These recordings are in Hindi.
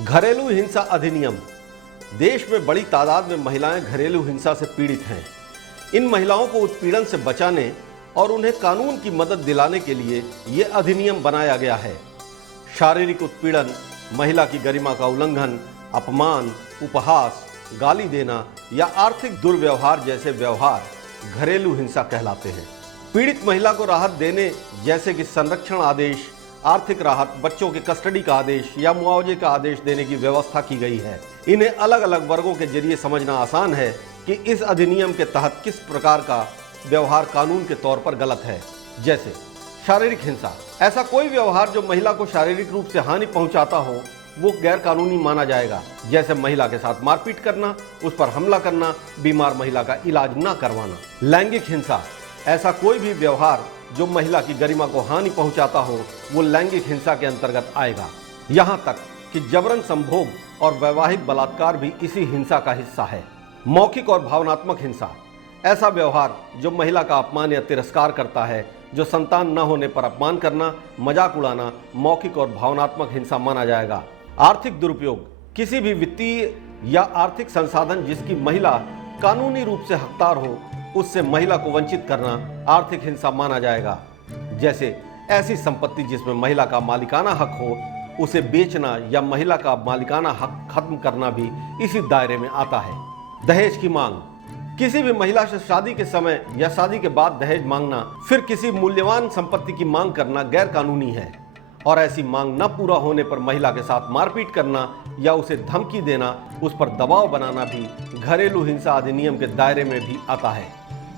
घरेलू हिंसा अधिनियम। देश में बड़ी तादाद में महिलाएं घरेलू हिंसा से पीड़ित हैं। इन महिलाओं को उत्पीड़न से बचाने और उन्हें कानून की मदद दिलाने के लिए ये अधिनियम बनाया गया है। शारीरिक उत्पीड़न, महिला की गरिमा का उल्लंघन, अपमान, उपहास, गाली देना या आर्थिक दुर्व्यवहार जैसे व्यवहार घरेलू हिंसा कहलाते हैं। पीड़ित महिला को राहत देने जैसे कि संरक्षण आदेश, आर्थिक राहत, बच्चों के कस्टडी का आदेश या मुआवजे का आदेश देने की व्यवस्था की गई है। इन्हें अलग अलग वर्गों के जरिए समझना आसान है कि इस अधिनियम के तहत किस प्रकार का व्यवहार कानून के तौर पर गलत है। जैसे शारीरिक हिंसा, ऐसा कोई व्यवहार जो महिला को शारीरिक रूप से हानि पहुंचाता हो वो गैर कानूनी माना जाएगा। जैसे महिला के साथ मारपीट करना, उस पर हमला करना, बीमार महिला का इलाज न करवाना। लैंगिक हिंसा, ऐसा कोई भी व्यवहार जो महिला की गरिमा को हानि पहुंचाता हो वो लैंगिक हिंसा के अंतर्गत आएगा। यहां तक कि जबरन संभोग और वैवाहिक बलात्कार भी इसी हिंसा का हिस्सा है। मौखिक और भावनात्मक हिंसा, ऐसा व्यवहार जो महिला का अपमान या तिरस्कार करता है, जो संतान न होने पर अपमान करना, मजाक उड़ाना, मौखिक और भावनात्मक हिंसा माना जाएगा। आर्थिक दुरुपयोग, किसी भी वित्तीय या आर्थिक संसाधन जिसकी महिला कानूनी रूप से हकदार हो उससे महिला को वंचित करना आर्थिक हिंसा माना जाएगा। जैसे ऐसी संपत्ति जिसमें महिला का मालिकाना हक हो उसे बेचना या महिला का मालिकाना हक खत्म करना भी इसी दायरे में आता है। दहेज की मांग, किसी भी महिला से शादी के समय या शादी के बाद दहेज मांगना, फिर किसी मूल्यवान संपत्ति की मांग करना गैर कानूनी है और ऐसी मांग न पूरा होने पर महिला के साथ मारपीट करना या उसे धमकी देना, उस पर दबाव बनाना भी घरेलू हिंसा अधिनियम के दायरे में भी आता है।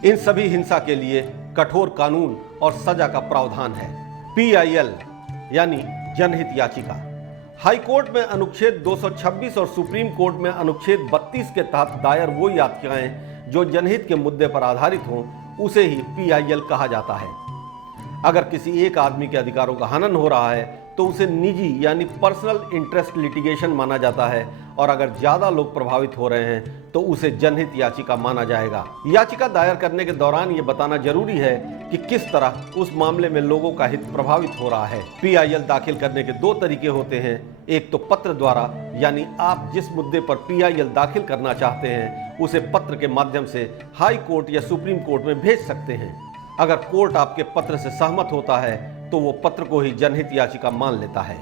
इन सभी हिंसा के लिए कठोर कानून और सजा का प्रावधान है। PIL यानी जनहित याचिका, हाई कोर्ट में अनुच्छेद 226 और सुप्रीम कोर्ट में अनुच्छेद 32 के तहत दायर वो याचिकाएं जो जनहित के मुद्दे पर आधारित हों उसे ही PIL कहा जाता है। अगर किसी एक आदमी के अधिकारों का हनन हो रहा है तो उसे निजी यानी पर्सनल इंटरेस्ट लिटिगेशन माना जाता है और अगर ज्यादा लोग प्रभावित हो रहे हैं तो उसे जनहित याचिका माना जाएगा। याचिका दायर करने के दौरान ये बताना जरूरी है कि किस तरह उस मामले में लोगों का हित प्रभावित हो रहा है। PIL दाखिल करने के दो तरीके होते हैं। एक तो पत्र द्वारा, यानी आप जिस मुद्दे पर PIL दाखिल करना चाहते हैं उसे पत्र के माध्यम से हाई कोर्ट या सुप्रीम कोर्ट में भेज सकते हैं। अगर कोर्ट आपके पत्र से सहमत होता है तो वो पत्र को ही जनहित याचिका मान लेता है।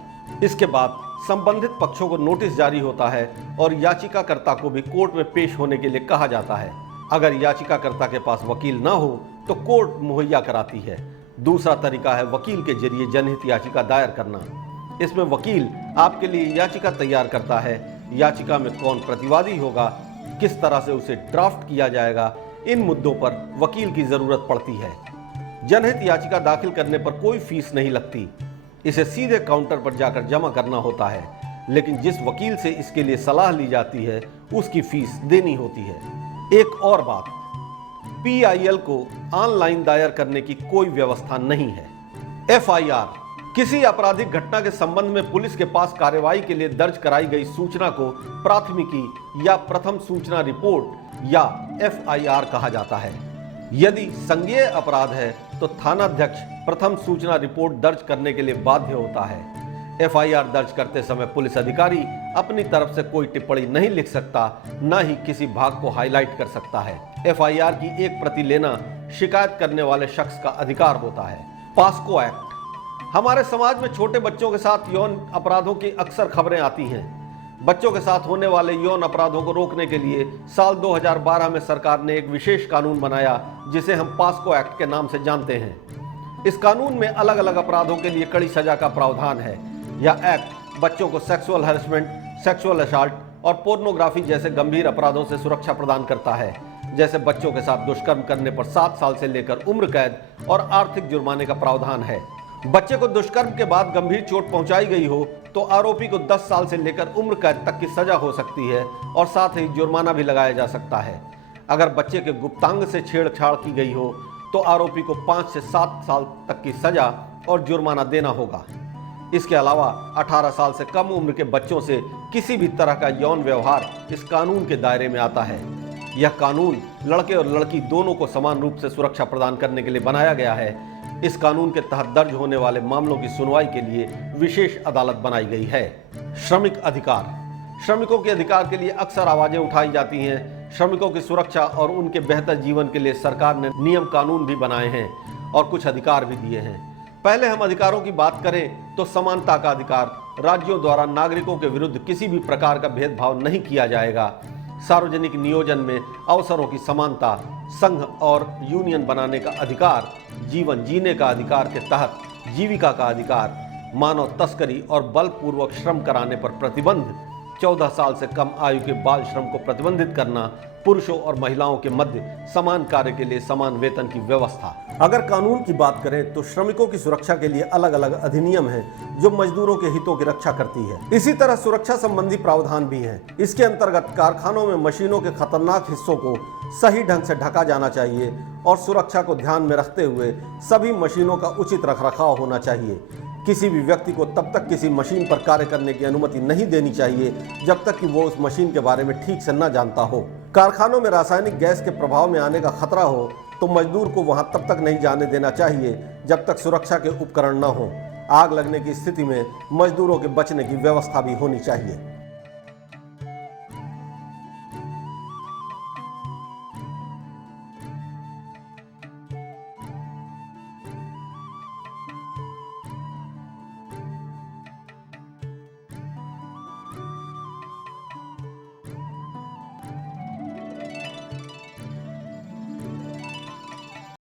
इसके बाद संबंधित पक्षों को नोटिस जारी होता है और याचिकाकर्ता को भी कोर्ट में पेश होने के लिए कहा जाता है। अगर याचिकाकर्ता के पास वकील न हो तो कोर्ट मुहैया कराती है। दूसरा तरीका है वकील के जरिए जनहित याचिका दायर करना। इसमें वकील आपके लिए याचिका तैयार करता है। याचिका में कौन प्रतिवादी होगा, किस तरह से उसे ड्राफ्ट किया जाएगा, इन मुद्दों पर वकील की जरूरत पड़ती है। जनहित याचिका दाखिल करने पर कोई फीस नहीं लगती। इसे सीधे काउंटर पर जाकर जमा करना होता है, लेकिन जिस वकील से इसके लिए सलाह ली जाती है उसकी फीस देनी होती है। एक और बात, PIL को ऑनलाइन दायर करने की कोई व्यवस्था नहीं है। FIR, किसी आपराधिक घटना के संबंध में पुलिस के पास कार्रवाई के लिए दर्ज कराई गई सूचना को प्राथमिकी या प्रथम सूचना रिपोर्ट या FIR कहा जाता है। यदि संज्ञेय अपराध है तो थानाध्यक्ष प्रथम सूचना रिपोर्ट दर्ज करने के लिए बाध्य होता है। FIR दर्ज करते समय पुलिस अधिकारी अपनी तरफ से कोई टिप्पणी नहीं लिख सकता, न ही किसी भाग को हाईलाइट कर सकता है। FIR की एक प्रति लेना शिकायत करने वाले शख्स का अधिकार होता है। पास्को एक्ट, हमारे समाज में छोटे बच्चों के साथ यौन अपराधों की अक्सर खबरें आती हैं। बच्चों के साथ होने वाले यौन अपराधों को रोकने के लिए साल 2012 में सरकार ने एक विशेष कानून बनाया जिसे हम पास्को एक्ट के नाम से जानते हैं। इस कानून में अलग अलग अपराधों के लिए कड़ी सजा का प्रावधान है। यह एक्ट बच्चों को सेक्सुअल हैरेसमेंट, सेक्सुअल असॉल्ट और पोर्नोग्राफी जैसे गंभीर अपराधों से सुरक्षा प्रदान करता है। जैसे बच्चों के साथ दुष्कर्म करने पर 7 साल से लेकर उम्र कैद और आर्थिक जुर्माने का प्रावधान है। बच्चे को दुष्कर्म के बाद गंभीर चोट पहुंचाई गई हो तो आरोपी को 10 साल से लेकर उम्र कैद तक की सजा हो सकती है और साथ ही जुर्माना भी लगाया जा सकता है। अगर बच्चे के गुप्तांग से छेड़छाड़ की गई हो तो आरोपी को 5 से 7 साल तक की सजा और जुर्माना देना होगा। इसके अलावा 18 साल से कम उम्र के बच्चों से किसी भी तरह का यौन व्यवहार इस कानून के दायरे में आता है। यह कानून लड़के और लड़की दोनों को समान रूप से सुरक्षा प्रदान करने के लिए बनाया गया है। इस कानून के तहत दर्ज होने वाले मामलों की सुनवाई के लिए विशेष अदालत बनाई गई है। श्रमिक अधिकार। श्रमिकों के अधिकार के लिए अक्सर आवाजें उठाई जाती हैं। श्रमिकों की सुरक्षा और उनके बेहतर जीवन के लिए सरकार ने नियम कानून भी बनाए हैं और कुछ अधिकार भी दिए हैं। पहले हम अधिकारों की बात करें तो समानता का अधिकार। राज्यों द्वारा नागरिकों के विरुद्ध किसी भी प्रकार का भेदभाव नहीं किया जाएगा। सार्वजनिक नियोजन में अवसरों की समानता, संघ और यूनियन बनाने का अधिकार, जीवन जीने का अधिकार के तहत जीविका का अधिकार, मानव तस्करी और बलपूर्वक श्रम कराने पर प्रतिबंध, 14 साल से कम आयु के बाल श्रम को प्रतिबंधित करना, पुरुषों और महिलाओं के मध्य समान कार्य के लिए समान वेतन की व्यवस्था। अगर कानून की बात करें तो श्रमिकों की सुरक्षा के लिए अलग अलग अधिनियम हैं जो मजदूरों के हितों की रक्षा करती है। इसी तरह सुरक्षा संबंधी प्रावधान भी हैं। इसके अंतर्गत कारखानों में मशीनों के खतरनाक हिस्सों को सही ढंग से ढका जाना चाहिए और सुरक्षा को ध्यान में रखते हुए सभी मशीनों का उचित रखरखाव होना चाहिए। किसी भी व्यक्ति को तब तक किसी मशीन पर कार्य करने की अनुमति नहीं देनी चाहिए जब तक कि वो उस मशीन के बारे में ठीक से न जानता हो। कारखानों में रासायनिक गैस के प्रभाव में आने का खतरा हो तो मजदूर को वहां तब तक नहीं जाने देना चाहिए जब तक सुरक्षा के उपकरण न हो। आग लगने की स्थिति में मजदूरों के बचने की व्यवस्था भी होनी चाहिए।